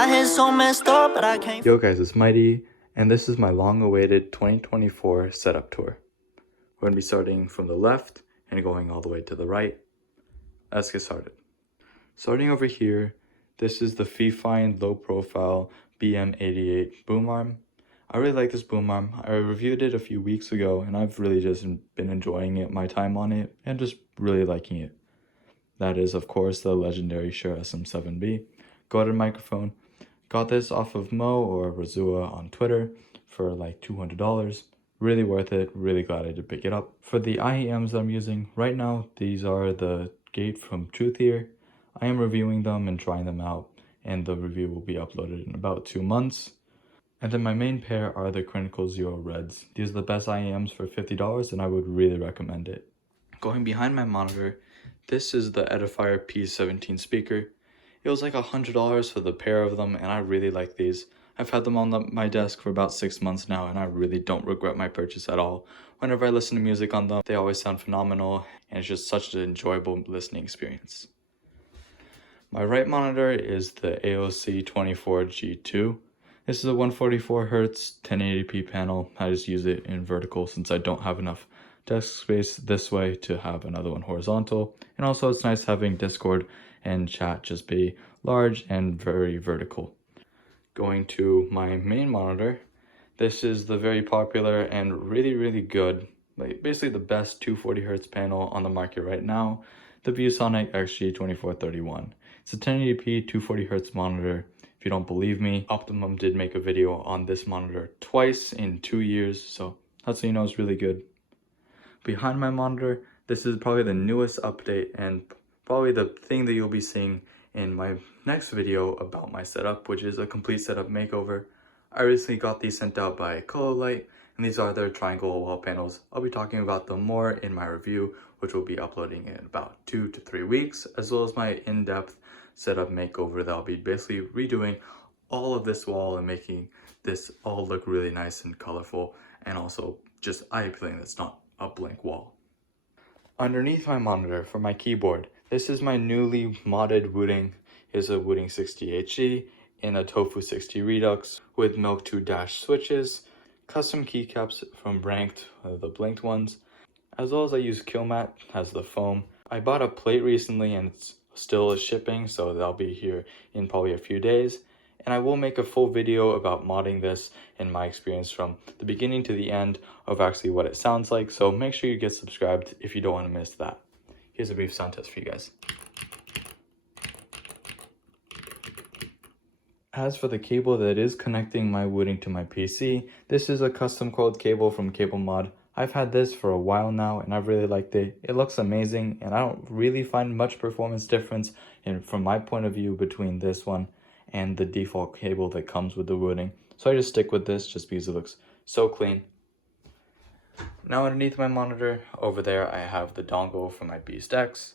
My head's so messed up, but I can't. Yo guys, it's Mighty, and this is my long-awaited 2024 setup tour. We're going to be starting from the left and going all the way to the right. Let's get started. Starting over here, this is the Fifine low profile BM88 boom arm. I really like this boom arm. I reviewed it a few weeks ago and I've really just been enjoying it, my time on it, and just really liking it. That is, of course, the legendary Shure SM7B. Goated microphone. Got this off of Mo or Razua on Twitter for like $200. Really worth it. Really glad I did pick it up. For the IEMs that I'm using right now, these are the Gate from Truth Here. I am reviewing them and trying them out, and the review will be uploaded in about 2 months. And then my main pair are the Critical Zero Reds. These are the best IEMs for $50 and I would really recommend it. Going behind my monitor, this is the Edifier P17 speaker. It was like $100 for the pair of them and I really like these. I've had them on my desk for about 6 months now and I really don't regret my purchase at all. Whenever I listen to music on them, they always sound phenomenal and it's just such an enjoyable listening experience. My right monitor is the AOC 24G2. This is a 144Hz 1080p panel. I just use it in vertical since I don't have enough desk space this way to have another one horizontal. And also it's nice having Discord and chat just be large and very vertical. Going to my main monitor, this is the very popular and really good, like basically the best 240Hz panel on the market right now, the ViewSonic XG2431. It's a 1080p 240Hz monitor. If you don't believe me, Optimum did make a video on this monitor twice in 2 years, so that's how you know it's really good. Behind my monitor, this is probably the newest update and probably the thing that you'll be seeing in my next video about my setup, which is a complete setup makeover. I recently got these sent out by Color Light, and these are their triangle wall panels. I'll be talking about them more in my review, which will be uploading in about 2 to 3 weeks, as well as my in-depth setup makeover that I'll be basically redoing all of this wall and making this all look really nice and colorful and also just eye-appealing. That's not a blank wall. Underneath my monitor for my keyboard, this is my newly modded Wooting. It's a Wooting 60HE in a Tofu 60 Redux with Milk 2 dash switches, custom keycaps from Ranked, the blinked ones, as well as I use Killmat as the foam. I bought a plate recently and it's still shipping, so that'll be here in probably a few days. And I will make a full video about modding this and my experience from the beginning to the end of actually what it sounds like. So make sure you get subscribed if you don't want to miss that. Here's a brief sound test for you guys. As for the cable that is connecting my Wooting to my PC, this is a custom coiled cable from CableMod. I've had this for a while now and I've really liked it. It looks amazing and I don't really find much performance difference from my point of view between this one and the default cable that comes with the Wooting. So I just stick with this just because it looks so clean. Now underneath my monitor, over there I have the dongle for my Beast X.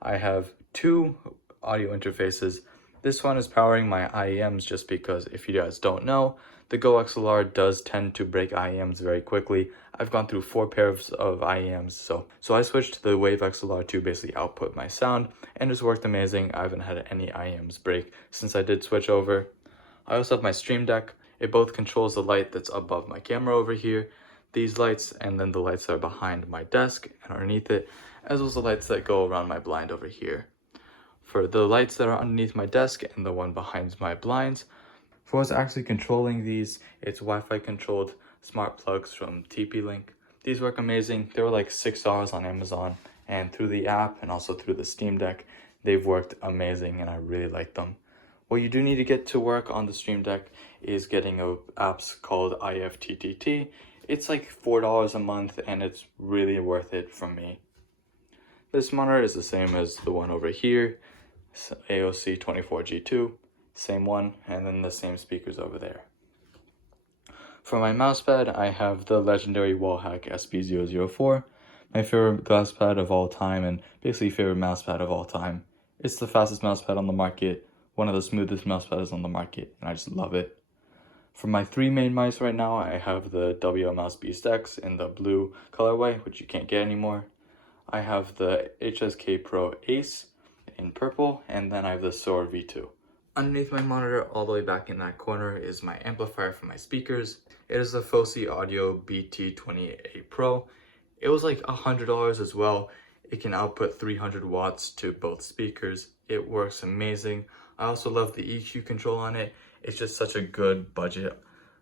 I have 2 audio interfaces. This one is powering my IEMs just because if you guys don't know, the Go XLR does tend to break IEMs very quickly. I've gone through 4 pairs of IEMs, so I switched to the Wave XLR to basically output my sound, and it's worked amazing. I haven't had any IEMs break since I did switch over. I also have my Stream Deck. It both controls the light that's above my camera over here, these lights, and then the lights that are behind my desk and underneath it, as well as the lights that go around my blind over here. For the lights that are underneath my desk and the one behind my blinds, for what's actually controlling these, it's Wi-Fi controlled smart plugs from TP-Link. These work amazing. They were like $6 on Amazon, and through the app and also through the Steam Deck, they've worked amazing and I really like them. What you do need to get to work on the Stream Deck is getting a apps called IFTTT. It's like $4 a month and it's really worth it for me. This monitor is the same as the one over here, AOC 24G2. Same one, and then the same speakers over there. For my mousepad, I have the legendary WALLHACK SB004, my favorite glass pad of all time and basically favorite mousepad of all time. It's the fastest mousepad on the market, one of the smoothest mousepads on the market, and I just love it. For my 3 main mice right now, I have the WL Mouse Beast X in the blue colorway, which you can't get anymore. I have the HSK Pro Ace in purple, and then I have the Soar V2. Underneath my monitor, all the way back in that corner, is my amplifier for my speakers. It is the Fosi Audio BT28 Pro. It was like $100 as well. It can output 300 watts to both speakers. It works amazing. I also love the EQ control on it. It's just such a good budget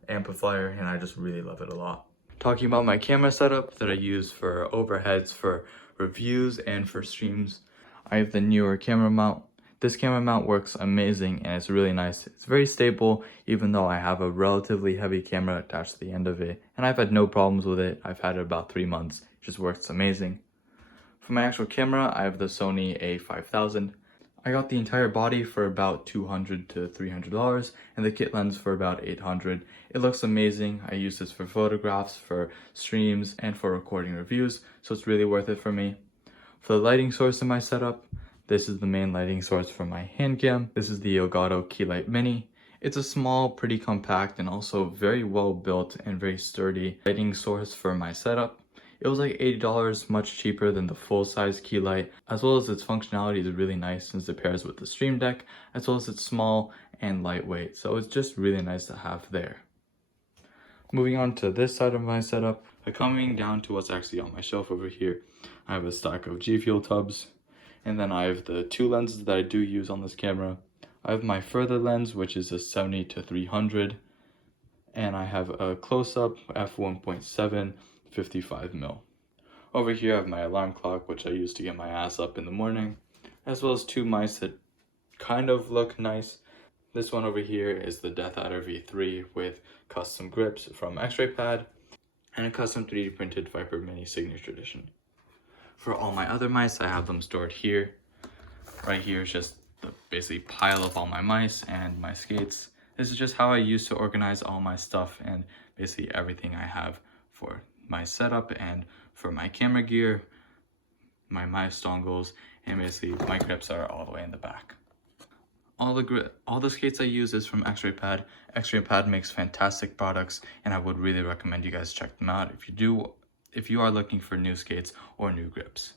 amplifier, and I just really love it a lot. Talking about my camera setup that I use for overheads, for reviews, and for streams, I have the newer camera mount. This camera mount works amazing and it's really nice. It's very stable even though I have a relatively heavy camera attached to the end of it, and I've had no problems with it. I've had it about 3 months. It just works amazing. For my actual camera, I have the Sony a5000. I got the entire body for about $200 to $300 and the kit lens for about $800. It looks amazing. I use this for photographs, for streams, and for recording reviews, so it's really worth it for me. For the lighting source in my setup, this is the main lighting source for my hand cam. This is the Elgato Keylight Mini. It's a small, pretty compact, and also very well built and very sturdy lighting source for my setup. It was like $80, much cheaper than the full-size Keylight, as well as its functionality is really nice since it pairs with the Stream Deck, as well as it's small and lightweight, so it's just really nice to have there. Moving on to this side of my setup, coming down to what's actually on my shelf over here, I have a stack of G Fuel tubs. And then I have the 2 lenses that I do use on this camera. I have my further lens, which is a 70 to 300. And I have a close-up f1.7 55mm. Over here I have my alarm clock, which I use to get my ass up in the morning. As well as 2 mice that kind of look nice. This one over here is the Death Adder V3 with custom grips from X-Ray Pad. And a custom 3D printed Viper Mini Signature Edition. For all my other mice, I have them stored here. Right here is just the basically pile of all my mice and my skates. This is just how I used to organize all my stuff and basically everything I have for my setup and for my camera gear, my mice dongles, and basically my grips are all the way in the back. All the skates I use is from X-Ray Pad. X-Ray Pad makes fantastic products, and I would really recommend you guys check them out if you are looking for new skates or new grips.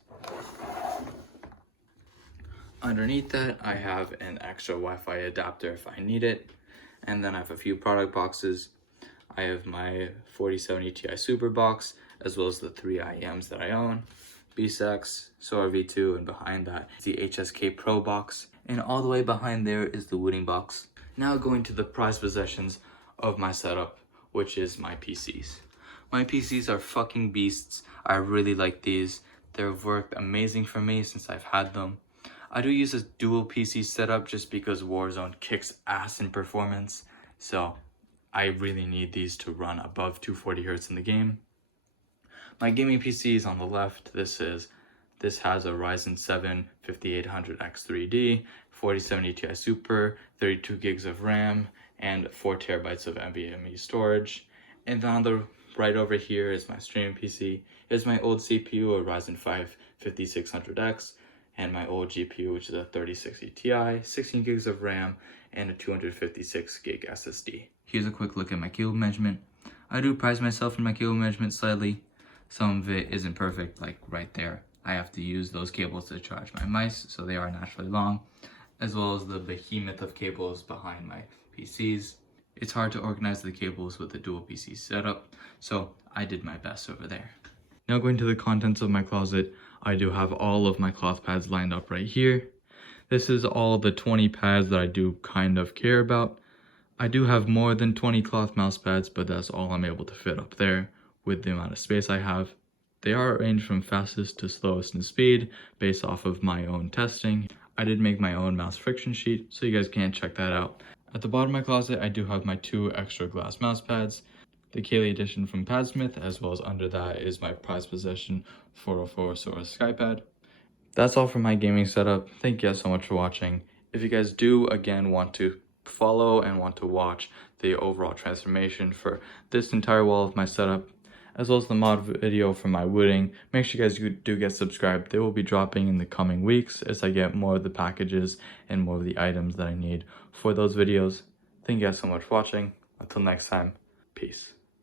Underneath that, I have an extra Wi-Fi adapter if I need it. And then I have a few product boxes. I have my 4070 Ti Super box, as well as the 3 IEMs that I own. BSEX, SOAR V2, and behind that is the HSK Pro box. And all the way behind there is the Wooting box. Now going to the prized possessions of my setup, which is my PCs. My PCs are fucking beasts. I really like these. They've worked amazing for me since I've had them. I do use a dual PC setup just because Warzone kicks ass in performance. So I really need these to run above 240 Hz in the game. My gaming PC is on the left. This has a Ryzen 7 5800X3D, 4070 Ti Super, 32 gigs of RAM, and 4 terabytes of NVMe storage. And then on the right over here is my streaming PC. It's my old CPU, a Ryzen 5 5600X, and my old GPU, which is a 3060 Ti, 16 gigs of RAM, and a 256 gig SSD. Here's a quick look at my cable management. I do prize myself in my cable management slightly. Some of it isn't perfect, like right there. I have to use those cables to charge my mice, so they are naturally long, as well as the behemoth of cables behind my PCs. It's hard to organize the cables with the dual PC setup, so I did my best over there. Now going to the contents of my closet, I do have all of my cloth pads lined up right here. This is all the 20 pads that I do kind of care about. I do have more than 20 cloth mouse pads, but that's all I'm able to fit up there with the amount of space I have. They are arranged from fastest to slowest in speed based off of my own testing. I did make my own mouse friction sheet, so you guys can check that out. At the bottom of my closet, I do have my 2 extra glass mouse pads, the Kaylee edition from Padsmith, as well as under that is my prized possession 404 Source Skypad. That's all for my gaming setup. Thank you guys so much for watching. If you guys do, again, want to follow and want to watch the overall transformation for this entire wall of my setup, as well as the mod video for my Wooting, make sure you guys do get subscribed. They will be dropping in the coming weeks as I get more of the packages and more of the items that I need for those videos. Thank you guys so much for watching. Until next time, peace.